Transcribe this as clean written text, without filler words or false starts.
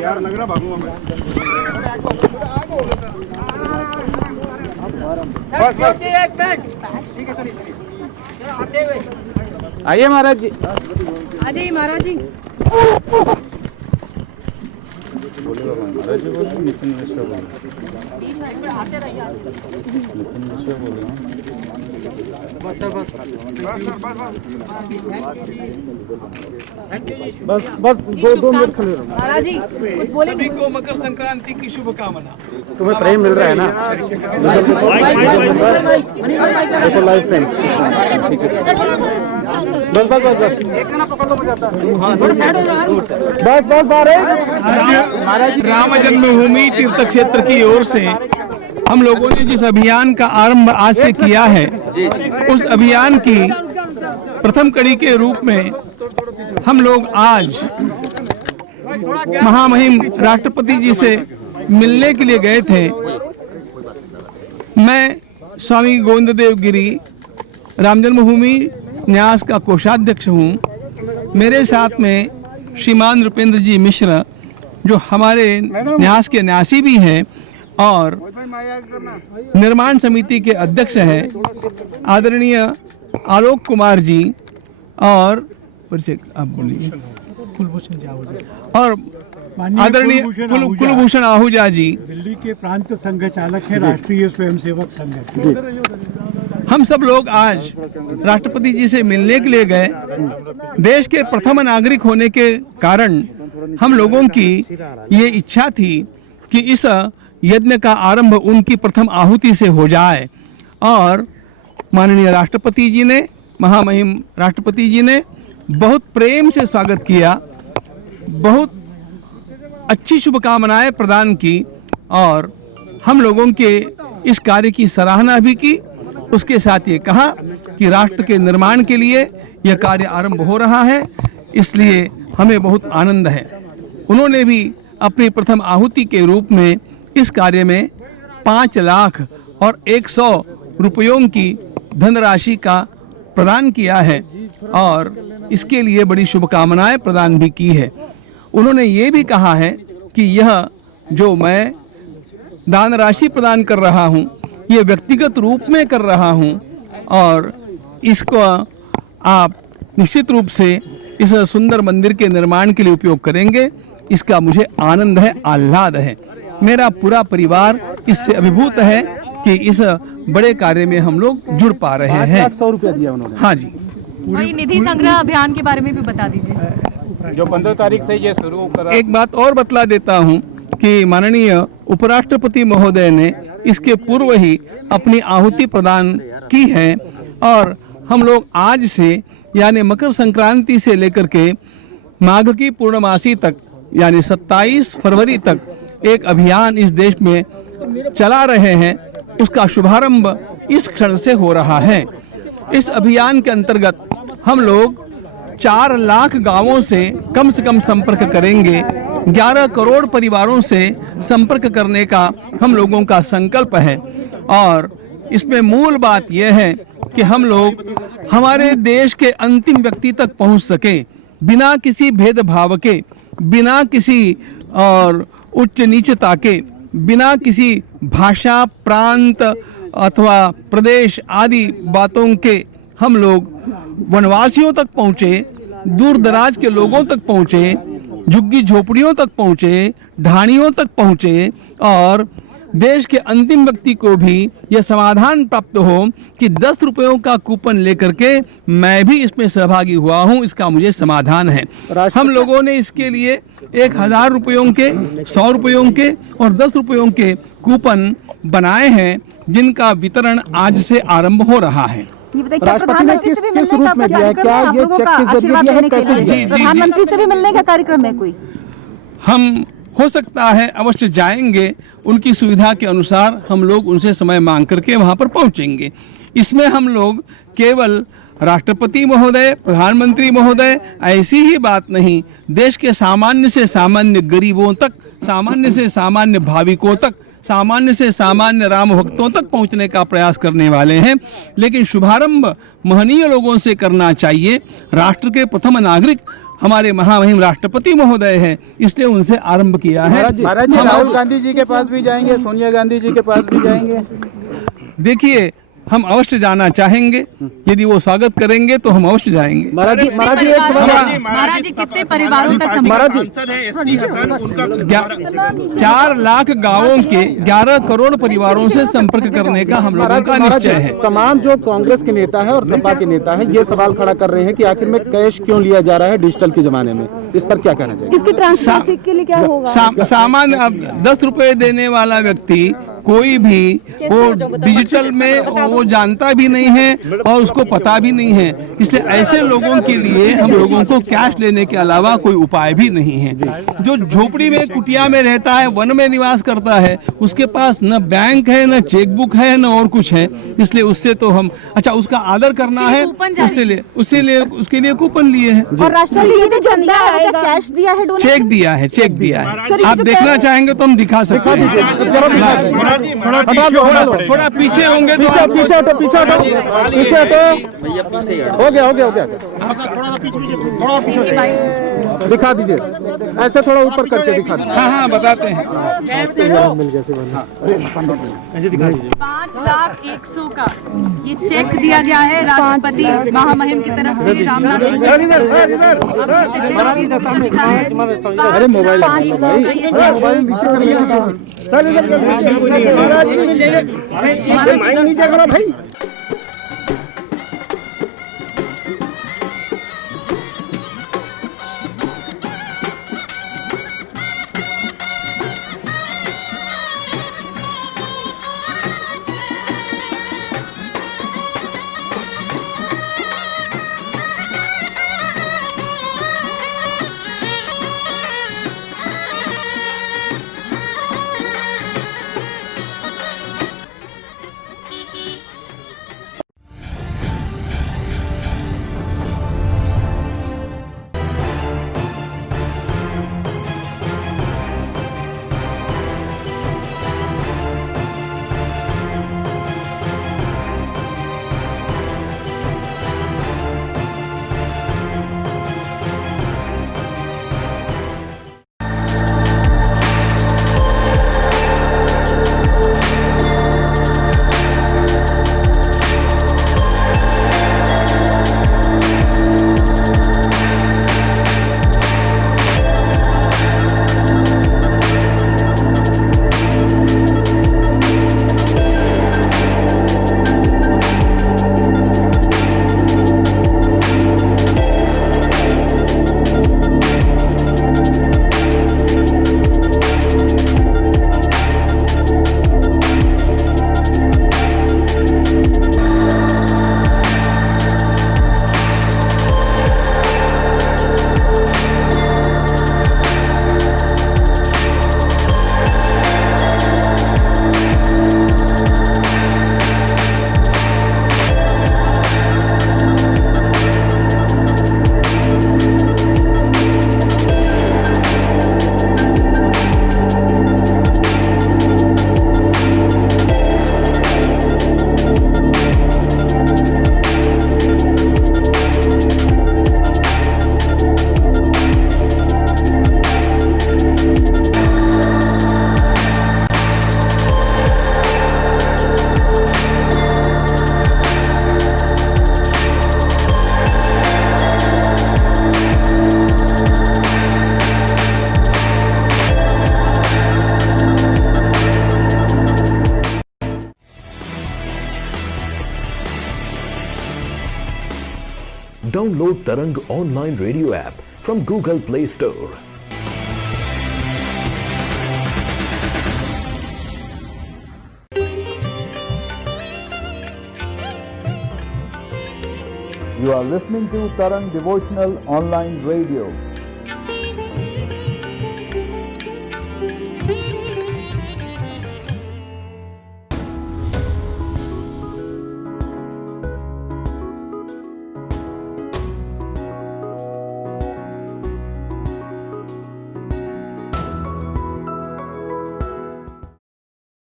यार लग रहा भागूंगा मैं। बस बस आइए महाराज जी, आ जाइए महाराज जी। नितिन मिश्रा बोल बस बस दो मिनट खड़े रहो। महाराज जी कुछ बोलेंगे? सभी को मकर संक्रांति की शुभकामना। तुम्हें प्रेम मिल रहा है ना? देखो लाइव फ्रेंड, बस बस बस बस बस बस आज राम जन्मभूमि तीर्थ क्षेत्र की ओर से हम लोगों ने जिस अभियान का आरंभ आज से किया है, उस अभियान की प्रथम कड़ी के रूप में हम लोग आज महामहिम राष्ट्रपति जी से मिलने के लिए गए थे। मैं स्वामी गोविंद देव गिरी राम जन्मभूमि न्यास का कोषाध्यक्ष हूँ। मेरे साथ में श्रीमान रुपेंद्र जी मिश्र जो हमारे न्यास के न्यासी भी हैं और निर्माण समिति के अध्यक्ष हैं, आदरणीय आलोक कुमार जी और आप बोलिए, और आदरणीय कुलभूषण आहूजा जी, दिल्ली के प्रांत संघ चालक है, राष्ट्रीय स्वयंसेवक संघ। हम सब लोग आज राष्ट्रपति जी से मिलने के लिए गए। देश के प्रथम नागरिक होने के कारण हम लोगों की ये इच्छा थी कि इस यज्ञ का आरंभ उनकी प्रथम आहुति से हो जाए, और माननीय राष्ट्रपति जी ने, महामहिम राष्ट्रपति जी ने बहुत प्रेम से स्वागत किया, बहुत अच्छी शुभकामनाएं प्रदान की और हम लोगों के इस कार्य की सराहना भी की। उसके साथ ये कहा कि राष्ट्र के निर्माण के लिए यह कार्य आरंभ हो रहा है, इसलिए हमें बहुत आनंद है। उन्होंने भी अपनी प्रथम आहुति के रूप में इस कार्य में 5 लाख और 100 रुपयों की धनराशि का प्रदान किया है और इसके लिए बड़ी शुभकामनाएं प्रदान भी की है। उन्होंने ये भी कहा है कि यह जो मैं दान राशि प्रदान कर रहा हूँ, ये व्यक्तिगत रूप में कर रहा हूँ और इसको आप निश्चित रूप से इस सुंदर मंदिर के निर्माण के लिए उपयोग करेंगे। इसका मुझे आनंद है, आह्लाद है। मेरा पूरा परिवार इससे अभिभूत है कि इस बड़े कार्य में हम लोग जुड़ पा रहे हैं। 100 रुपया दिया उन्होंने। हाँ जी। और ये निधि संग्रह अभियान के बारे में भी बता दीजिए। जो 15 तारीख से ये शुरू करा। एक बात और बतला देता हूँ कि माननीय उपराष्ट्रपति महोदय ने इसके पूर्व ही अपनी आहुति प्रदान की है और हम लोग आज से यानी मकर संक्रांति से लेकर के माघ की पूर्णमासी तक यानी 27 फरवरी तक एक अभियान इस देश में चला रहे हैं। उसका शुभारंभ इस क्षण से हो रहा है। इस अभियान के अंतर्गत हम लोग 4 लाख गांवों से कम संपर्क करेंगे। 11 करोड़ परिवारों से संपर्क करने का हम लोगों का संकल्प है और इसमें मूल बात यह है कि हम लोग हमारे देश के अंतिम व्यक्ति तक पहुंच सके, बिना किसी भेदभाव के, बिना किसी और उच्च नीचता के, बिना किसी भाषा, प्रांत अथवा प्रदेश आदि बातों के हम लोग वनवासियों तक पहुँचे, दूर दराज के लोगों तक पहुँचे, झुग्गी झोपड़ियों तक पहुँचे, ढाणियों तक पहुँचे और देश के अंतिम व्यक्ति को भी यह समाधान प्राप्त हो कि 10 रुपयों का कूपन लेकर के मैं भी इसमें सहभागी हुआ हूं, इसका मुझे समाधान है। हम लोगों ने इसके लिए 1000 रुपयों के, 100 रुपयों के और 10 रुपयों के कूपन बनाए हैं जिनका वितरण आज से आरंभ हो रहा है। राष्ट्रपति ने किस रूप में दिया है? क्या ये चेक के जरिए दिया है? कैसे दिया? प्रधानमंत्री से भी मिलने का कार्यक्रम है कोई? हम हो सकता है अवश्य जाएंगे, उनकी सुविधा के अनुसार हम लोग उनसे समय मांग करके वहां पर पहुंचेंगे। इसमें हम लोग केवल राष्ट्रपति महोदय, प्रधानमंत्री महोदय ऐसी ही बात नहीं, देश के सामान्य से सामान्य गरीबों तक, सामान्य से सामान्य भाविकों तक, सामान्य से सामान्य राम भक्तों तक पहुंचने का प्रयास करने वाले हैं। लेकिन शुभारंभ महनीय लोगों से करना चाहिए। राष्ट्र के प्रथम नागरिक हमारे महामहिम राष्ट्रपति महोदय हैं, इसलिए उनसे आरंभ किया है। महाराज जी राहुल गांधी जी के पास भी जाएंगे, सोनिया गांधी जी के पास भी जाएंगे। देखिए, हम अवश्य जाना चाहेंगे, यदि वो स्वागत करेंगे तो हम अवश्य जाएंगे। महाराज जी महाराज जी कितने परिवारों तक सांसद है एसटी हसन, उनका 4 लाख गांवों के 11 करोड़ परिवारों से संपर्क करने का हम लोगों का निश्चय है। तमाम जो कांग्रेस के नेता है और सपा के नेता है ये सवाल खड़ा कर रहे हैं कि आखिर में कैश क्यों लिया जा रहा है डिजिटल के जमाने में, इस पर क्या कहना चाहिए? इसकी ट्रांसपेरेंसी के लिए क्या होगा? सामान्य अब 10 रुपए देने वाला व्यक्ति कोई भी वो डिजिटल में वो जानता भी नहीं है और उसको पता भी नहीं है, इसलिए ऐसे लोगों के लिए हम लोगों को कैश लेने के अलावा कोई उपाय भी नहीं है। जो झोपड़ी में कुटिया में रहता है, वन में निवास करता है, उसके पास न बैंक है, न चेकबुक है, न और कुछ है, इसलिए उससे तो हम उसका आदर करना है, उसके लिए कूपन लिए हैं। और राष्ट्रपति ने जो दिया है कैश दिया है, चेक दिया है। आप देखना चाहेंगे तो हम दिखा सकते हैं। थोड़ा पीछे होंगे तो पीछे हो गया दिखा दीजिए, ऐसे थोड़ा ऊपर करके दिखा दीजिए। हाँ बताते हैं। 5,01,000 का ये चेक दिया गया है राष्ट्रपति महामहिम की तरफ से रामनाथ कोविंद की तरफ से। अरे मोबाइल नीचे करो भाई। Download Tarang online radio app from Google Play Store. You are listening to Tarang Devotional Online Radio.